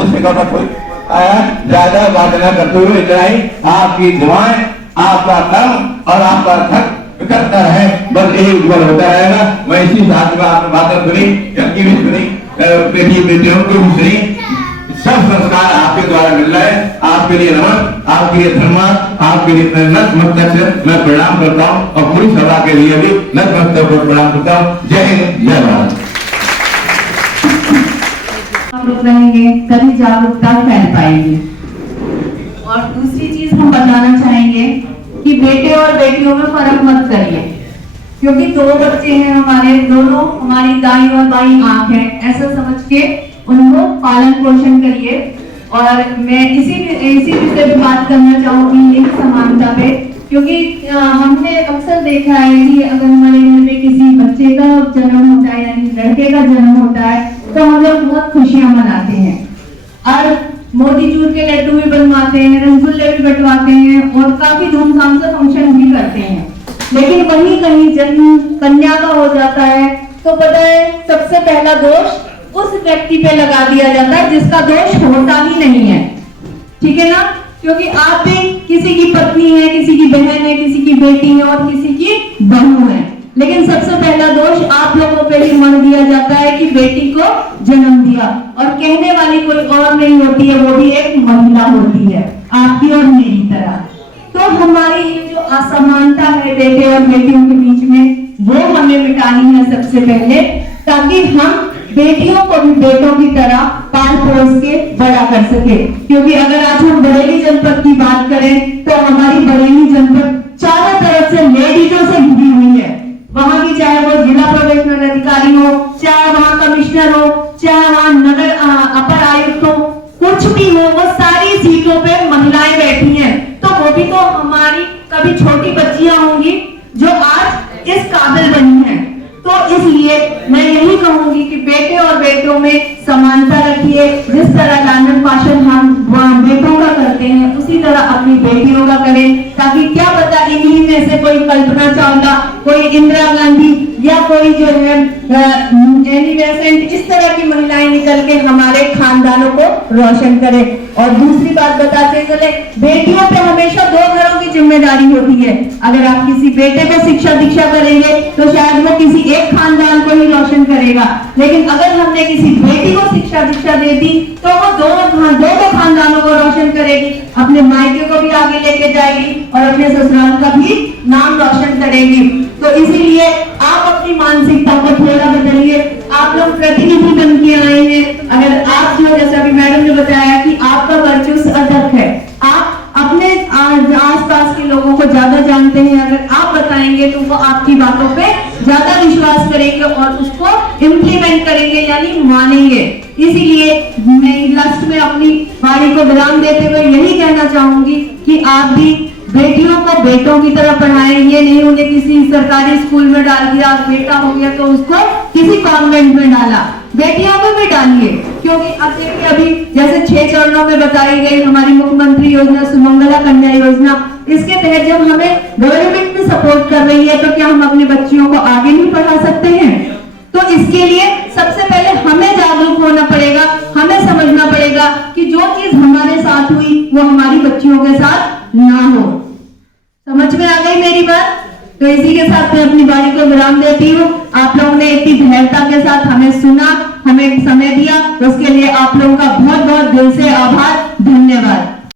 उससे कहा कोई ज्यादा बात न करते हुए इतना ही, आपकी दुआएं, आपका कर्म और आपका थक करता रहे, बस यही उज्जवल होता रहेगा। मैं इसी साथ में आपने बातें सुनी, जबकि भी सुनी, बेटी बेटियों की भी सुनी, सब संस्कार आपके द्वारा मिल रहे हैं। आपके लिए नमन, आपके लिए धन्यवाद, आपके लिए नतमस्तक से मैं प्रणाम करता हूँ और पूरी सभा के लिए भी नतमस्तक को प्रणाम करता हूँ। जय हिंद, जय भारत। जागरूक रहेंगे तभी जागरूकता फैल पाएगी। और दूसरी चीज हम बताना चाहेंगे कि बेटे और बेटियों में फर्क मत करिए, क्योंकि दो बच्चे हैं हमारे, दोनों हमारी दाई और बाई आंख है, ऐसा समझ के उनको पालन पोषण करिए। और मैं इसी विषय पे बात करना चाहूंगी, लिंग समानता पे, क्योंकि हमने अक्सर देखा है कि अगर हमारे घर में किसी बच्चे का जन्म होता है यानी लड़के का जन्म होता है तो हम लोग बहुत खुशियां मनाते हैं और मोतीचूर के लड्डू भी बनवाते हैं, रसगुल्ले भी बंटवाते हैं और काफी धूमधाम से फंक्शन भी करते हैं। लेकिन वहीं कहीं जन्म कन्या का हो जाता है तो पता है सबसे पहला दोष उस व्यक्ति पे लगा दिया जाता है जिसका दोष होता ही नहीं है। ठीक है ना? क्योंकि आप भी किसी की पत्नी है, किसी की बहन है, किसी की बेटी है और किसी की बहू है, लेकिन सबसे पहला दोष आप लोगों पे ही मर दिया जाता है कि बेटी को जन्म दिया। और कहने वाली कोई और नहीं होती है, वो भी एक महिला होती है, आपकी और मेरी तरह। तो हमारी ये जो असमानता है बेटे और बेटियों के बीच में, वो हमें मिटानी है सबसे पहले, ताकि हम बेटियों को भी बेटों की तरह पाल पोस के बड़ा कर सके। क्योंकि अगर आज हम बरेली जनपद की बात करें तो हमारी बरेली जनपद चारों तरफ से लेडीजों से घिरी हुई है। वहां की चाहे वो जिला प्रोबेशनर अधिकारी हो, चाहे वहां कमिश्नर हो, चाहे वहां नगर अपर आयुक्त हो, कुछ भी हो, वो सारी सीटों पे महिलाएं बैठी हैं। तो वो भी तो हमारी कभी छोटी बच्चियां होंगी जो आज इस काबिल बनी हैं। तो इसलिए मैं यही कहूंगी कि बेटे और बेटों में समानता रखिए। जिस तरह लालन पाषण हम बेटों का करते हैं उसी तरह अपनी बेटियों का करें, ताकि क्या पता इन्हीं में से कोई कल्पना चावला, कोई इंदिरा गांधी या कोई जो है एनी बेसेंट, इस तरह की महिलाएं निकल के हमारे खानदानों को रोशन करे। और दूसरी बात बताते चले, बेटियों पे हमेशा दो घरों की जिम्मेदारी होती है। अगर आप किसी बेटे को शिक्षा दीक्षा करेंगे तो शायद वो किसी एक खानदान को ही रोशन करेगा, लेकिन अगर हमने किसी बेटी को शिक्षा दीक्षा दे दी तो वो दोनों खानदानों को रोशन करेगी, अपने मायके को भी आगे लेके जाएगी और अपने ससुराल का भी नाम रोशन करेगी। तो इसीलिए आप अपनी मानसिकता को थोड़ा बदलिए। आप लोग प्रतिनिधि बन के आए हैं, अगर आप जो जैसा अभी मैडम ने बताया कि आपका वर्चस्व अधिक है, आप अपने आसपास के लोगों को ज्यादा जानते हैं, अगर आप बताएंगे तो वो आपकी बातों पे ज्यादा विश्वास करेंगे और उसको इम्प्लीमेंट करेंगे यानी मानेंगे। इसीलिए मैं लास्ट में अपनी वाणी को विराम देते हुए यही कहना चाहूंगी कि आप भी बेटियों को बेटों की तरह पढ़ाएं। ये नहीं उन्हें किसी सरकारी स्कूल में डाल दिया, बेटा हो गया तो उसको किसी कॉन्वेंट में डाला, बेटियों को भी डालिए। क्योंकि अब देखिए अभी जैसे 6 चरणों में बताई गई हमारी मुख्यमंत्री योजना सुमंगला कन्या योजना, इसके तहत जब हमें गवर्नमेंट में सपोर्ट कर रही है तो क्या हम अपने बच्चियों को आगे नहीं पढ़ा सकते हैं? तो इसके लिए सबसे पहले हमें जागरूक होना पड़ेगा, हमें समझना पड़ेगा कि जो चीज हमारे साथ हुई वो हमारी बच्चियों के साथ ना हो। समझ में आ गई मेरी बात? तो इसी के साथ मैं अपनी बारी को विराम देती हूँ। आप लोगों ने इतनी धैर्यता के साथ हमें सुना, हमें समय दिया, उसके लिए आप लोगों का बहुत बहुत दिल से आभार, धन्यवाद।